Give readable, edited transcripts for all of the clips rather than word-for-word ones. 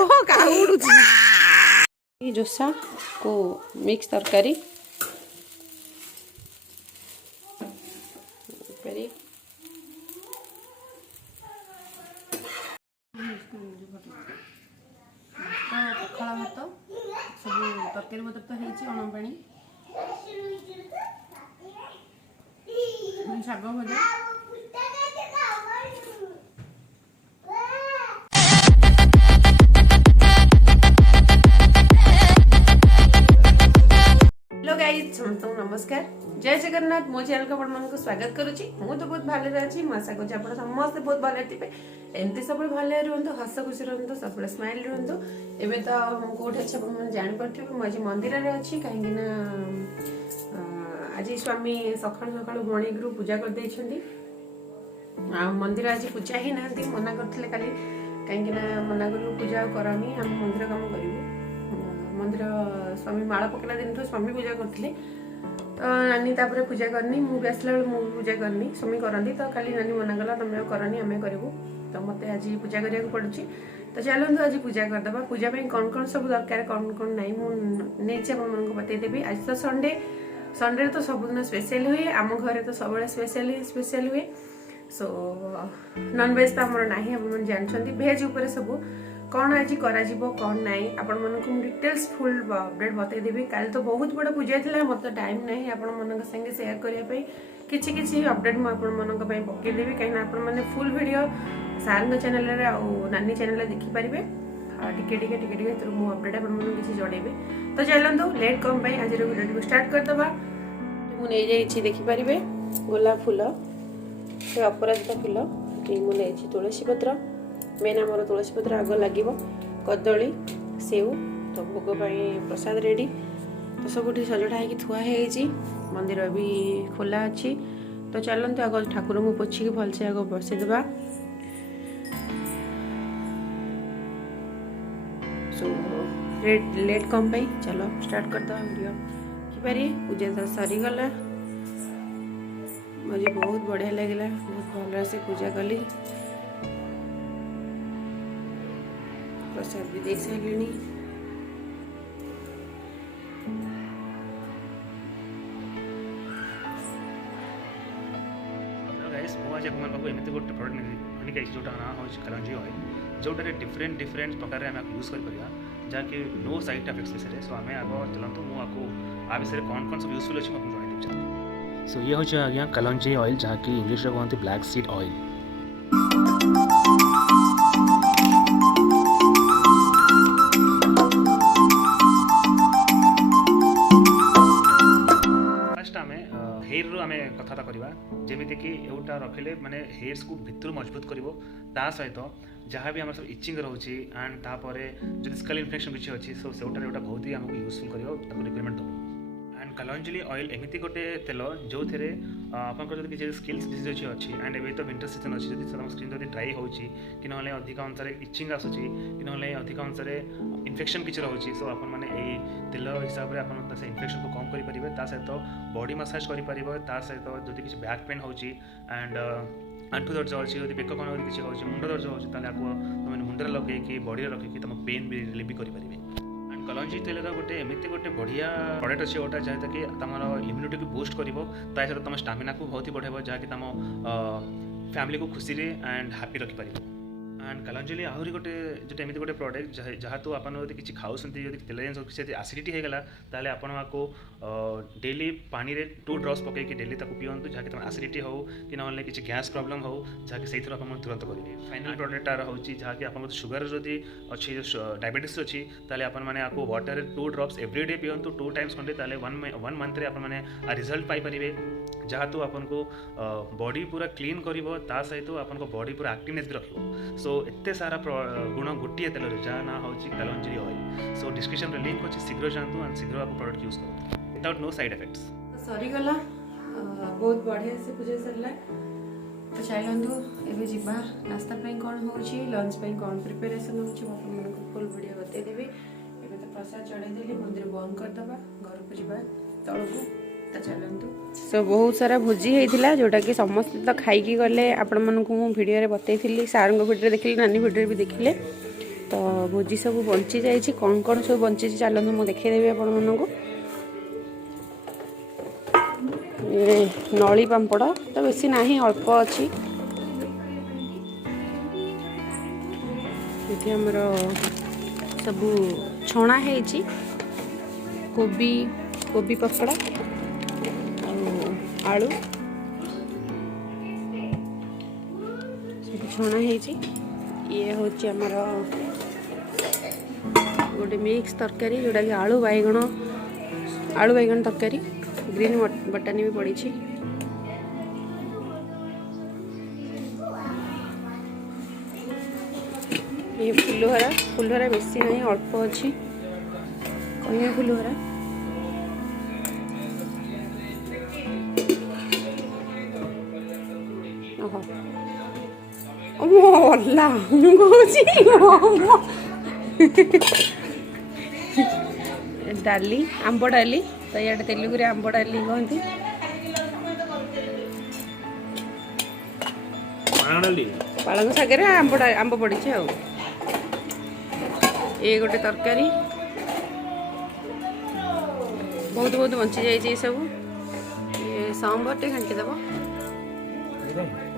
ओहो का उड़ुची जोसा को मिक्स तरकारी पखाड़ भात सब तरकारी पत्र तो होती अण पाणी शाग भजा हेलो गाइज समस्त नमस्कार जय जगन्नाथ मो चैनल को आपको स्वागत करुच्ची मु तो बहुत भले अच्छी मैं आशा करुँच आप समस्ते बहुत भले थे एमती सब भले रुहतु हस खुशी रुहतु सब स्माइल रुहतु एवं तो कौट अच्छे आप जापे मुझे मंदिर में अच्छी कहीं आज स्वामी सका सका मणिक पूजा कर मंदिर आज पूजा ही ना मना करते काली कहीं मना कर पूजा करनी आम मंदिर कम करूँ मंदिर स्वामी माला पकड़ा दिन तो स्वामी पूजा करते तो नानी तापर पूजा करनी मुझे आसला बेल मुझे पूजा करनी स्वामी करती तो खाली नानी मना कला तुम करनी आम करूँ तो मत आज पूजा करा पड़ी तो चलते आज पूजा करदे पूजा कौन कौन सब दरकार कौन कौन ना मुझे आप बतईदेवी आज तो संडे संडे तो सबुदिन स्पेशल हुए आम घरे तो सब स्पेशल हुए सो नॉनवेज तो आमर ना आप जानते भेज उपर सब कौन आज कौन ना आपण मन डिटेल्स फुल अपडेट बतईदेवी कल तो बहुत बड़ा पूजा था मत टाइम ना आपण मन संगे शेयर करने किसी किसी अपडेट मुझे पकईदेवी कहीं मैंने फुल वीडियो सार चैनल नानी चैनल देखिपारे टिके मुझे अपडेट आपसी जनइबी तो चलते लेट कम आज वीडियो स्टार्ट करदे मुझे देखिपारे गोलाप फूल से अपराजिता फूल मुझे तुलसी पत्र मेन आमर तुलसी पत्र आग लगे कदली सेव तो भोग प्रसाद रेडी तो सब सजड़ा है थुआई मंदिर भी खोला अच्छी तो चलते आग ठाकुर को पोछिकी भलसे आग बसईदे सो लेट कम चलो स्टार्ट करदे वीडियो किपारी पूजा तो सरीगला मुझे बहुत बढ़िया लगे बहुत भल से पूजा कली प्रसाद भी दे सारे आज एमती गोटे प्रडक्ट नहीं जोटा ना हूँ कलंजी ऑयल जोटार डिफरेंट डिफरेंट प्रकार आम यूज कर जहाँकि नो साइड इफेक्ट्स विषय सो आम आग चलते मुझे आ विषय कौन कौन सब यूजफुल अच्छे मुझे जनइदेवी चाहूँ सो ये हूँ आज्ञा कलंजी ऑयल जहाँकि इंग्लिश में कहते ब्लैक सीड ऑयल हेयर आम कथा करवा जमीक कि एटा रखिले माने हेयर्स को भितर मजबूत कर सहित जहाँ भी आम सब इचिंग रोचे एंड तापर जो स्कल इन्फेक्शन किसी अच्छी सो से बहुत ही आमको यूजफुल कर रिक्वायरमेंट दब एंड कलंजली ऑयल एमती गोटे तेल जो थे आपंकर किसी स्किल्स डिजीज अच्छी एंड एवं तो विंटर सीजन अच्छी जो स्किन जब ड्राई हो कि ना अधिक अंश इचिंग आसूँ कि ना अधिक अंश इन्फेक्शन किसी रोचे सो आप तेल हिसाब से आप इन्फेक्शन को कम करेंगे सहित बॉडी मसाज करेंगे सहित जब किसी बैक पेन हो एंड आंठू दर्ज अच्छी बेक कण किसी हो मुंड दर्ज हो तुम मुंडे लगे बॉडी रखिकी तुम पेन भी रिलीफ भी करेंगे एंड कलंजी तेल गोटे एमती गोटे बढ़िया प्रोडक्ट अच्छे गोटा जहाँ कि तुम इम्यूनिटी को बूस्ट कर सहित तुम स्टामिना को बहुत ही बढ़ेब जहाँकि तुम फैमिली को खुशी एंड हैप्पी रखिपार एंड कलंजली आहरी गोटे जो एमती गोटे प्रोडक्ट जहाँ तो आप किसी खाऊँ तेल जिन किसी एसिडिटी होगला ताले आपण आपको डेली पानी रे 2 ड्रॉप्स पकईकि डेली पीयंतु जहाँकि तुम एसिडिटी हो कि ना किसी गैस प्रॉब्लम हो जहाँकि से तुरंत करेंगे फाइनल प्रोडक्ट रोचे जहाँकि आप सुगर जदि अच्छी डायबिटीज अच्छी ताले आपण मैंने आपको वाटर 2 ड्रॉप्स एवरीडे पीयंतु 2 टाइम्स खंडे ताले 1 मंथ आप रिजल्ट पाइपर जहाँ तो आपन को बॉडी पूरा क्लीन कर सहित आपन बॉडी पूरा एक्टिवनेस भी रख सो एते सारा गुण गोटे तेल जहाँ ना हूँ कलंजली ऑयल सो डिस्क्रिप्शन में लिंक अच्छी शीघ्र जातु एंड शीघ्र आप प्रोडक्ट यूज करो विदाउट नो साइड इफेक्ट्स सरीगला बहुत बढ़िया से पूजा सरला तो चलतु एवं जीवा नास्ता कौन हो लंच कौन प्रिपेरेसन हो फुल वीडियो बतईदेवी एवं तो प्रसाद चढ़ाईदेली मंदिर बंद करदे घर को जा तौक तो चलतु सो बहुत सारा भोजी होता जोटा कि समस्त तो खाई गले आपण मानक भिडियो बतई सार भिडियो देखिले नानी भिडियो भी देखिले तो भोजी सब बंची जाइए कौन कौन सब बंची चलते मुझे देखदेवी आपण मानक नली पांपड़ तो बेसी ना अल्प अच्छी ये आमर सब छणा है कोबी कोबी पकड़ा आलू सब छणा है ये हूँ आमर गोटे मिक्स तरकारी जोटा कि आलू बैगन तरकारी ग्रीन बटानी भी पड़ी ये फुलहरा बेसी नहीं अल्प अच्छी कन्या फुलहरा ओला डाली आंब डाली तो ये तेलुगु रे आंब डाली कहती पालंग सागर आंब पड़ी ये गोटे तरकारी बहुत बहुत बंची जाइए सब ये सांबर टे घाटी दब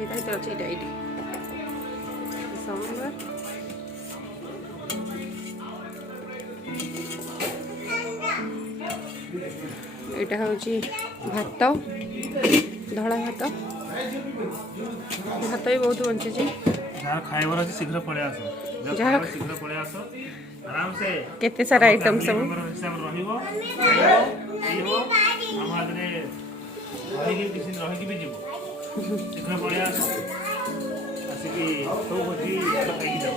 ये सांबर यहाँ हूँ भात धड़ा भात भात भी बहुत बंची खाइबार अछि शीघ्र पळे आसो जहाँ शीघ्र पळे आसो आराम से केते सारा आइटम सब रहिबो पीबो हम आदरे रहिबी किसी रहिबी भी जीवो शीघ्र पळे आसो आसिकी तो भोजी खाई जाओ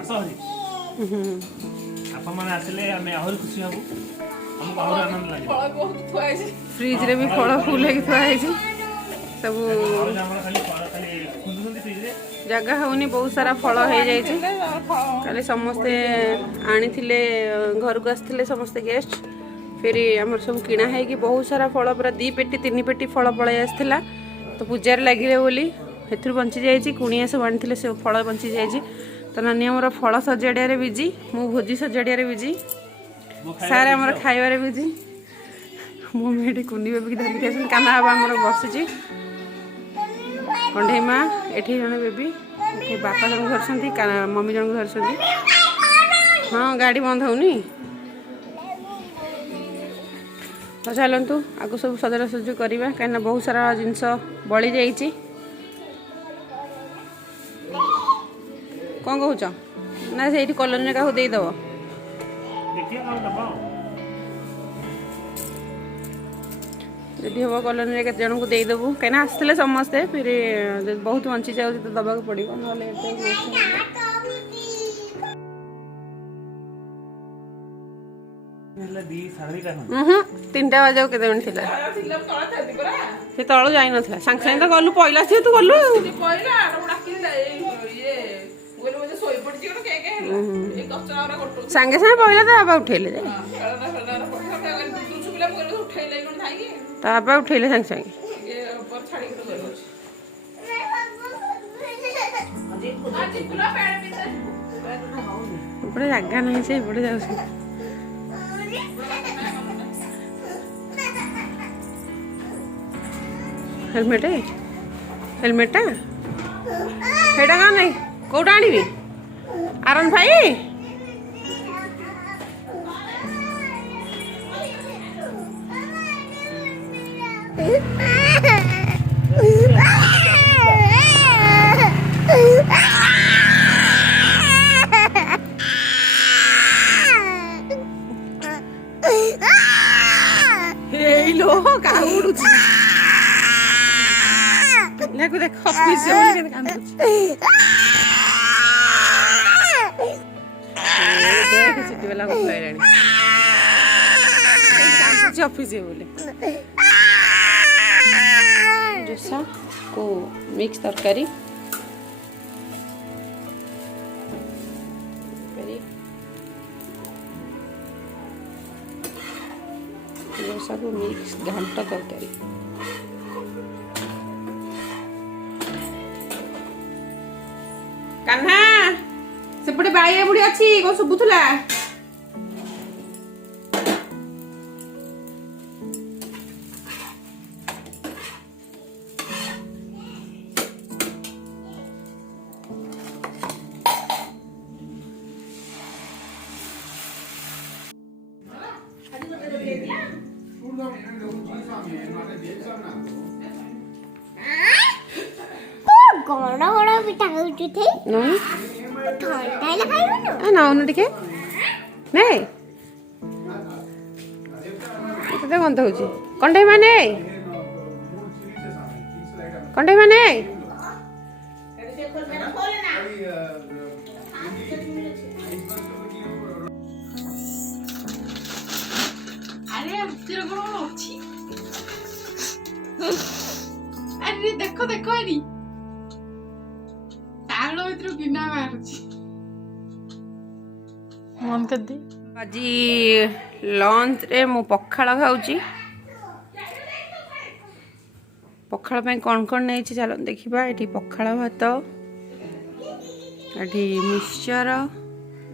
आसो हरि आपन माने आसले हमें और खुशी हबो हमको और आनंद लागे फळ बहुत थुआ है फ्रिज रे भी फळ फुल है थुआ है सब जगह होनी बहुत सारा फल हो जाए समस्ते आनी घर को आसते समस्ते गेस्ट फिर आम सब किणा है कि बहुत सारा फल पूरा 2 पेटी 3 पेटी फल पलि आसाला तो पूजार लगे बोली से बंची जाइए कुणिया सब आनी से फल बंची जाइए तो नानी आमर फल सजाड़िया बिजी मु भोजी सजाड़िया बिजी सार आमर खाइबार बिजी मुझे कुनी बेबी धरिक आस काना बाबा आमर बसुची कंढे माँ एठी जन बेबी एठी बापा जन धरछंती मम्मी जन धरछंती हाँ गाड़ी बंद होनी तो चलतु आगु सब सजासजी करवा कहीं बहुत सारा जिनस बड़ी जाइए कौन कौच ना से कॉलोनी क्या देदेव जदि हम कॉलोनी में केते जन को देदेबू कहीं आसते समस्ते फिर बहुत बंची जाऊँ तो दबा पड़ो ना 3टा बजे के से तलू जाई ना सांगे सांगे तो गलु पहला सी तू गलु सांगे सांगे पहला तो बाबा उठेले बाबा उठेले सांगे सांगे बड़े जगह नहीं से बड़े जाऊ हेलमेट हेलमेट हेटा क्या नहीं कौटा आनी आरन भाई देख सीटी वाला ऑफिस बोले डोसा को मिक्स तरकारी डोसा को मिक्स घंटा तरकारी कान्हा ସେପଟେ ବାଇଆ ବୁଢୀ ଅଛି କଣ ଶୁଭୁଥିଲା? ଗଣ ଗଣ ପିଠା ଖାଉଛୁ ଥେ ଥଣ୍ଡା ହେଲେ ଖାଇବୁନୁ ନଉନୁ ଟିକେ ନେ କେତେ ଗନ୍ଧ ହଉଛି। କଣ୍ଢେଇ ମାନେ କଣ୍ଢେଇ ମାନେ ଆରେ ହାତୀର କଣ ଅଛି? ଆରେ ଦେଖ ଦେଖ ଏଠି ତାଳ ଭିତରୁ ଗିନା ବାହାରୁଛି। ଆଜି ଲଞ୍ଚରେ ମୁଁ ପଖାଳ ଖାଉଛି। ପଖାଳ ପାଇଁ କ'ଣ କ'ଣ ନେଇଛି ଚାଲ ଦେଖିବା। ଏଠି ପଖାଳ ଭାତ, ଏଠି ମିକ୍ସଚର,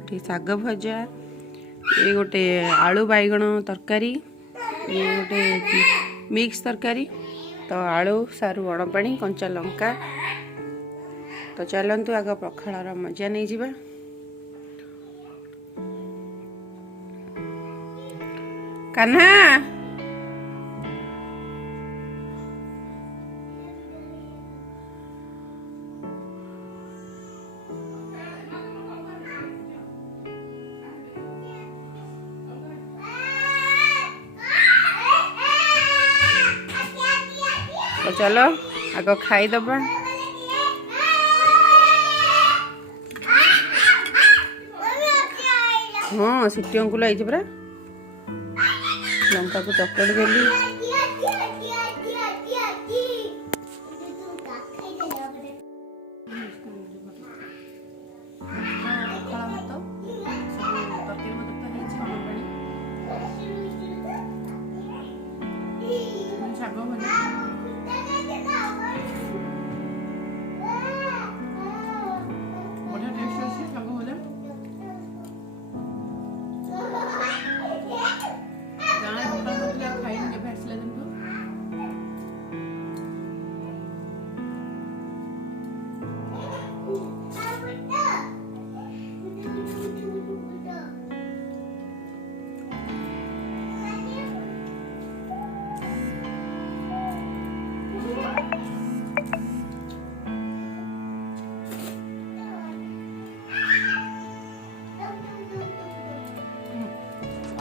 ଏଠି ଶାଗ ଭଜା, ଏ ଗୋଟେ ଆଳୁ ବାଇଗଣ ତରକାରୀ, ଏ ଗୋଟେ ମିକ୍ସ ତରକାରୀ, ତ ଆଳୁ ସାରୁ ବଡ଼ ପାଣି କଞ୍ଚା ଲଙ୍କା। ତ ଚାଲନ୍ତୁ ଆଗ ପଖାଳର ମଜା ନେଇଯିବା। କାହ୍ନା ତ ଚାଲ ଆଗ ଖାଇଦବା। ହଁ ସିଟି ଅଙ୍କୁଲ ଆଇଛି ପରା। ଲଙ୍କାକୁ ଚକଟି ଦେଲି। ଶାଗ ଭଜା ବଢିଆ ଟେଷ୍ଟ ଅଛି। ଶାଗ ଭଜା ଗାଁରେ ପଖାଳ ନଥିଲା ଖାଇନି କେବେ ଆସିଲା ଦିନଠୁ।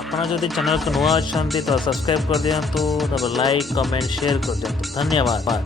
ଆପଣ ଯଦି ଚ୍ୟାନେଲକୁ ନୂଆ ଅଛନ୍ତି ତ ସବସ୍କ୍ରାଇବ୍ କରିଦିଅନ୍ତୁ, ତାପରେ ଲାଇକ୍ କମେଣ୍ଟ ସେୟାର କରିଦିଅନ୍ତୁ। ଧନ୍ୟବାଦ।